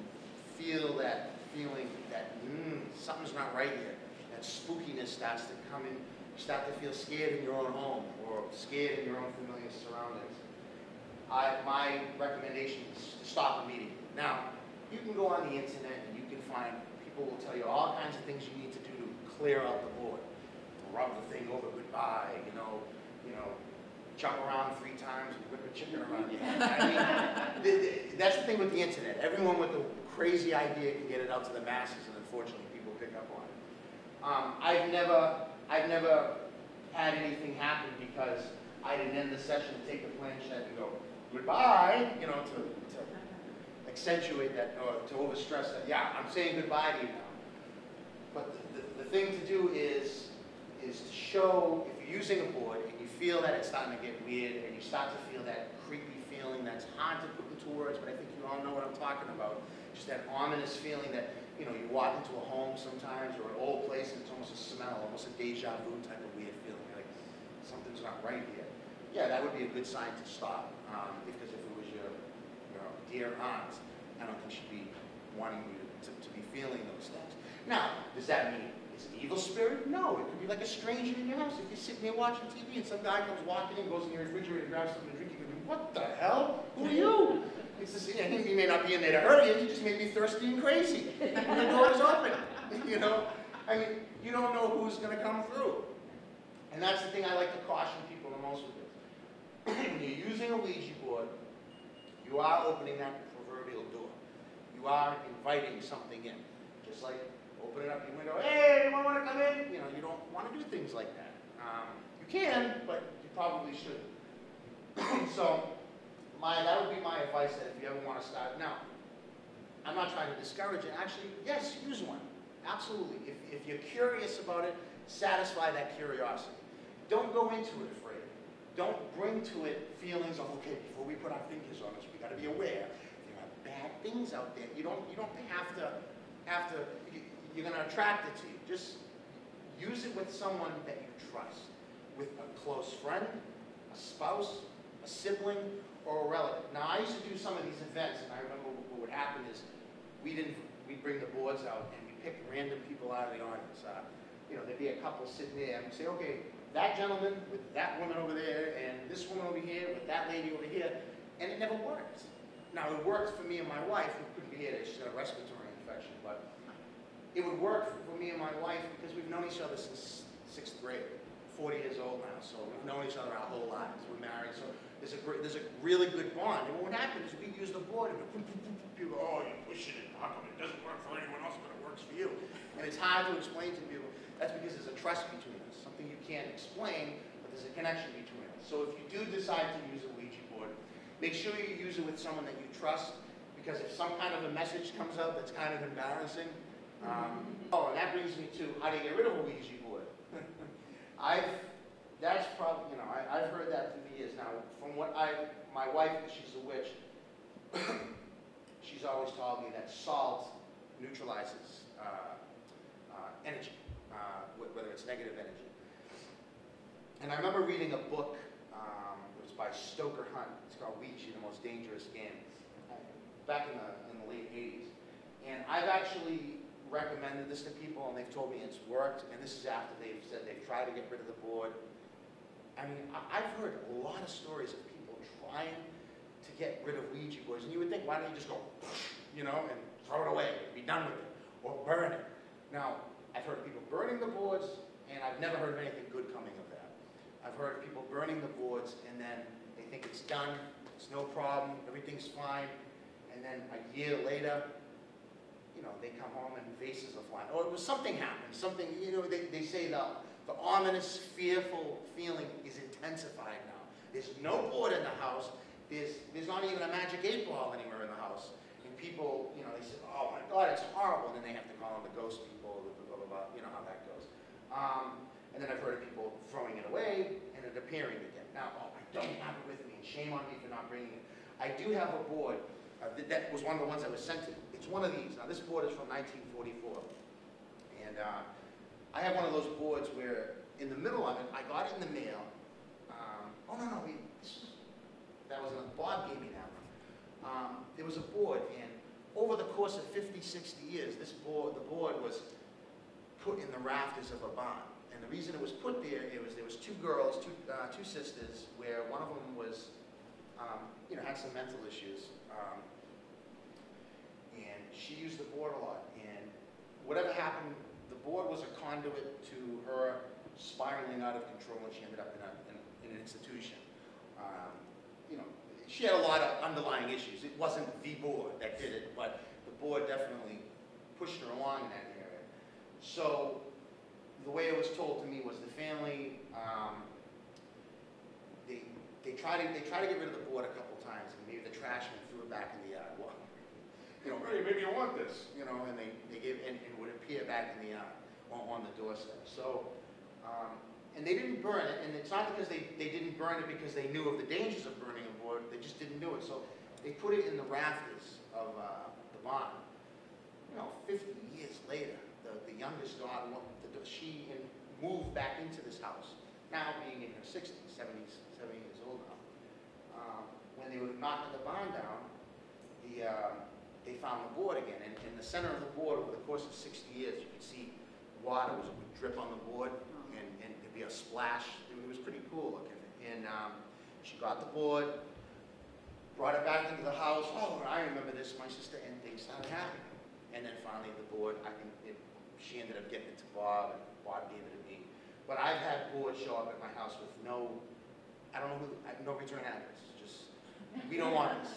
feel that feeling that something's not right here. That spookiness starts to come in. You start to feel scared in your own home or scared in your own familiar surroundings. My recommendation is to stop immediately. Now, you can go on the internet and you can find, people will tell you all kinds of things you need to do to clear out the board. Rub the thing over goodbye, jump around 3 times and whip a chicken around your head. I mean, that's the thing with the internet. Everyone with a crazy idea can get it out to the masses, and unfortunately people pick up on it. I've never had anything happen because I didn't end the session and take the planchette and go, goodbye, to accentuate that, or to overstress that, yeah, I'm saying goodbye to you now. But the thing to do is to show, if you're using a board and you feel that it's starting to get weird and you start to feel that creepy feeling that's hard to put into words, but I think you all know what I'm talking about. Just that ominous feeling that, you walk into a home sometimes or an old place and it's almost a smell, almost a deja vu type of weird feeling, like something's not right here. Yeah, that would be a good sign to stop. Because if it was your dear aunt, I don't think she'd be wanting you to be feeling those things. Now, does that mean it's an evil spirit? No, it could be like a stranger in your house. If you're sitting there watching TV and some guy comes walking in, goes in your refrigerator, grabs something to drink, you go, what the hell? Who are you? It's this, being there to hurt you. You just made me thirsty and crazy. When the door was open, you know? I mean, you don't know who's going to come through. And that's the thing I like to caution people the most with this. When you're using a Ouija board, you are opening that proverbial door. You are inviting something in. Just like opening up your window, hey, anyone want to come in? You know, you don't want to do things like that. You can, but you probably shouldn't. So, that would be my advice that if you ever want to start. Now, I'm not trying to discourage it. Actually, yes, use one. Absolutely. If you're curious about it, satisfy that curiosity. Don't go into it afraid. Don't bring to it feelings of, okay, before we put our fingers on this, we got to be aware. There are bad things out there. You don't have to, you're going to attract it to you. Just use it with someone that you trust. With a close friend, a spouse, a sibling, or a relative. Now, I used to do some of these events, and I remember what would happen is we'd bring the boards out, and we pick random people out of the audience. You know, there'd be a couple sitting there, and we'd say, okay, that gentleman with that woman over there, and this woman over here with that lady over here, and it never worked. Now, it worked for me and my wife, who couldn't be here, she's got a respiratory infection, but it would work for me and my wife because we've known each other since 6th grade, 40 years old now, so we've known each other our whole lives. We're married, so there's a really good bond. And what happened is we'd use the board, and people go, oh, you're pushing it, how come it doesn't work for anyone else, but it works for you? And it's hard to explain to people. That's because there's a trust between us, something you can't explain, but there's a connection between us. So if you do decide to use a Ouija board, make sure you use it with someone that you trust, because if some kind of a message comes out that's kind of embarrassing, oh, and that brings me to how do you get rid of a Ouija board? That's probably, you know, I've heard that through the years. Now, from what my wife, she's a witch, she's always told me that salt neutralizes energy, whether it's negative energy. And I remember reading a book, it was by Stoker Hunt, it's called Ouija, the Most Dangerous Game, back in the late 80s. And I've actually recommended this to people, and they've told me it's worked, and this is after they've said they've tried to get rid of the board. I mean, I've heard a lot of stories of people trying to get rid of Ouija boards, and you would think, why don't you just go, you know, and throw it away, be done with it, or burn it. Now, I've heard of people burning the boards, and I've never heard of anything good coming of that. I've heard of people burning the boards, and then they think it's done, it's no problem, everything's fine, and then a year later, you know, they come home and faces are flying. Or it was something happened, something, you know, they say the ominous, fearful feeling is intensified now. There's no board in the house. There's not even a magic 8-ball anywhere in the house. And people, you know, they say, oh my God, it's horrible. And then they have to call in the ghost people, blah, blah, blah, you know how that goes. And then I've heard of people throwing it away and it appearing again. Now, oh, I don't have it with me, and shame on me for not bringing it. I do have a board. That was one of the ones that was sent to me. It's one of these. Now, this board is from 1944. And I have one of those boards where, in the middle of it, I got it in the mail. Bob gave me that one. There was a board, and over the course of 50, 60 years, the board was put in the rafters of a barn. And the reason it was put there, there was two girls, two sisters, where one of them was, you know, had some mental issues. And she used the board a lot. And whatever happened, the board was a conduit to her spiraling out of control, and she ended up in an institution. You know, she had a lot of underlying issues. It wasn't the board that did it, but the board definitely pushed her along in that area. So the way it was told to me was the family, they tried to get rid of the board a couple times, and maybe the trashman threw it back in the yard. Well, you know, hey, maybe you want this, you know, and they gave, and it would appear back in the yard on the doorstep. So, and they didn't burn it, and it's not because they didn't burn it because they knew of the dangers of burning a board, they just didn't do it. So they put it in the rafters of the barn. You know, 50 years later, the youngest daughter, she moved back into this house, now being in her 60s, 70 years old now. When they were knocking the barn down, they found the board again, and in the center of the board, over the course of 60 years, you could see water would drip on the board, and there'd be a splash. It was pretty cool looking. And she got the board, brought it back into the house. Oh, I remember this, my sister, and things started happening. And then finally the board, I think she ended up getting it to Bob, and Bob gave it to me. But I've had boards show up at my house with no return address. Just, we don't want this.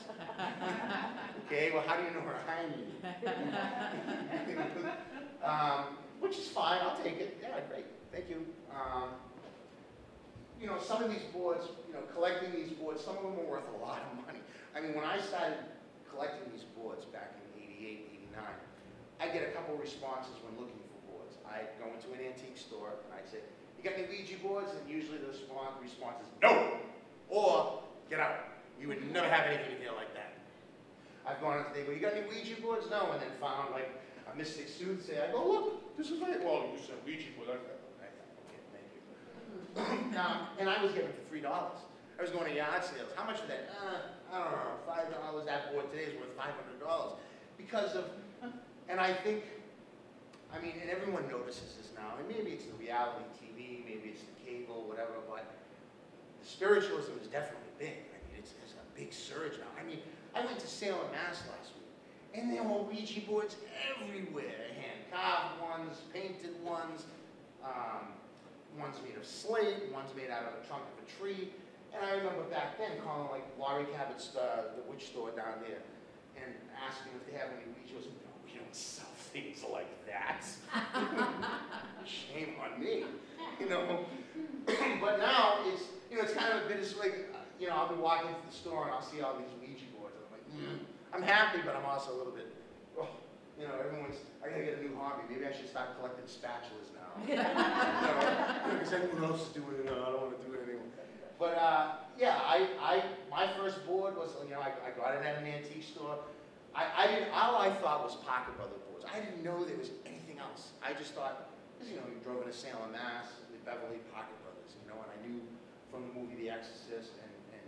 Okay, well, how do you know where I need it? Which is fine, I'll take it. Yeah, great, thank you. You know, some of these boards, you know, collecting these boards, some of them are worth a lot of money. I mean, when I started collecting these boards back in 88, 89, I get a couple responses when looking for boards. I go into an antique store and I say, you got any Ouija boards? And usually the response is, no! Or, get out. You would never have anything in here like that. I've gone into, they go, you got any Ouija boards? No, and then found like a mystic soothsayer. I go, look, this is right. Well, you said Ouija board. Now, and I was getting it for $3. I was going to yard sales. How much for that? I don't know, $5. That board today is worth $500 because of, and I think, I mean, and everyone notices this now, and maybe it's the reality TV, maybe it's the cable, whatever, but the spiritualism is definitely big. I mean, it's a big surge now. I mean, I went to Salem, Mass last week, and there were Ouija boards everywhere. Hand-carved ones, painted ones, one's made of slate, one's made out of the trunk of a tree. And I remember back then calling like Laurie Cabot's, the witch store down there, and asking if they have any Ouijas. No, we don't sell things like that. Shame on me, you know. But now it's, you know, it's kind of a bit of like, you know, I'll be walking through the store and I'll see all these Ouija boards. And I'm like, I'm happy, but I'm also a little bit, oh, you know, I gotta get a new hobby. Maybe I should start collecting spatulas now. Because everyone else is doing it now, I don't want to do it anymore. But yeah, my first board was, you know, I got it at an antique store. All I thought was Parker Brothers boards. I didn't know there was anything else. I just thought, because, you know, we drove into Salem, Mass, with Beverly Parker Brothers, you know, and I knew from the movie The Exorcist and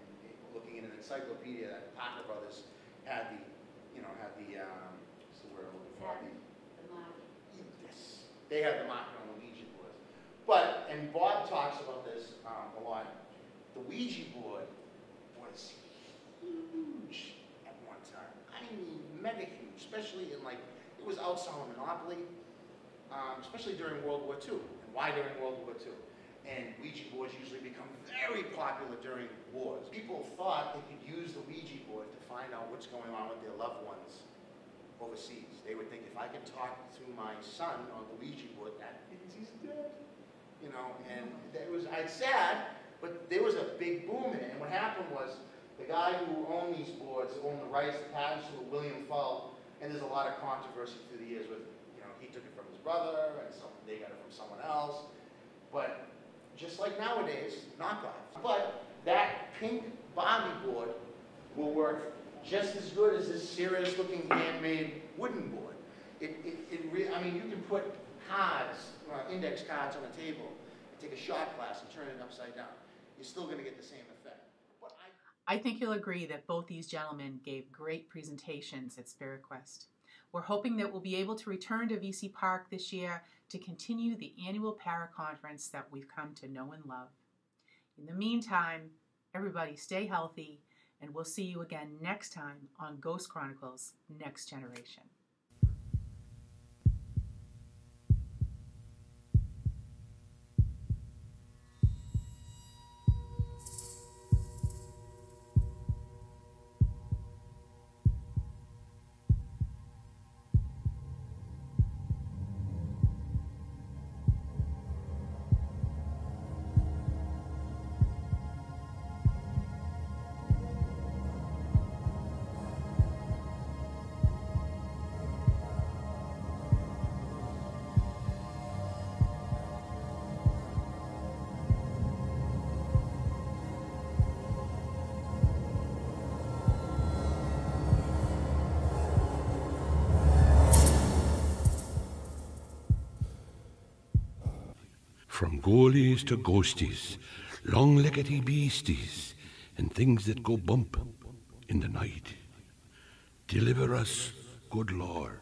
looking in an encyclopedia that Parker Brothers had the, you know, what's the word I'm looking for? The market. Yes, they had the market on the Ouija boards. But, and Bob talks about this a lot, the Ouija board was huge at one time. I mean, mega huge, especially in like, it was outselling Monopoly, especially during World War II. And why during World War II? And Ouija boards usually become very popular during wars. People thought they could use the Ouija board to find out what's going on with their loved ones overseas. They would think, if I can talk to my son on the Ouija board, that means he's dead. You know, and it's sad, but there was a big boom in it. And what happened was, the guy who owned these boards, owned the rights to patents to William Full, and there's a lot of controversy through the years with, you know, he took it from his brother, and they got it from someone else. But just like nowadays, knockoffs. But that pink Barbie board will work just as good as this serious-looking handmade wooden board. I mean, you can put cards, index cards on a table, and take a shot glass and turn it upside down. You're still going to get the same effect. But I think you'll agree that both these gentlemen gave great presentations at Spirit Quest. We're hoping that we'll be able to return to VC Park this year to continue the annual para-conference that we've come to know and love. In the meantime, everybody stay healthy, and we'll see you again next time on Ghost Chronicles Next Generation. From ghoulies to ghosties, long-leggedy beasties, and things that go bump in the night. Deliver us, good Lord.